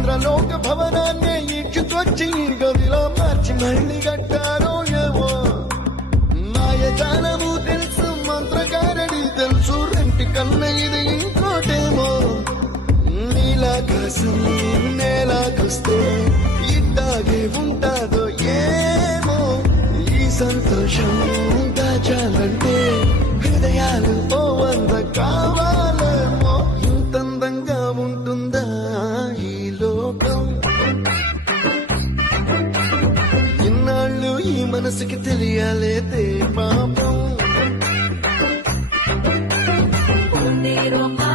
ఇంద్రలోక భవనాన్ని ఈడ్చుకొచ్చి గదిలో మార్చి మళ్ళీ కట్టారో ఏమో మాయజాలము తెలుసు మంత్రకారడి తెలుసు రెంటి కన్న ఇది ఇంకోటేమో నీలాకాశం నేలాకొస్తే ఇట్టాగే ఉంటాదో ఏమో ఈ సంతోషం దాచాలంటే హృదయాలు ఓ వంద కావాలేమో ఇంతందంగా ఉంటుందా ఈ లోకం ఇన్నాళ్ళు ఈ మనసుకి తెలియాలేదే పాపం Roma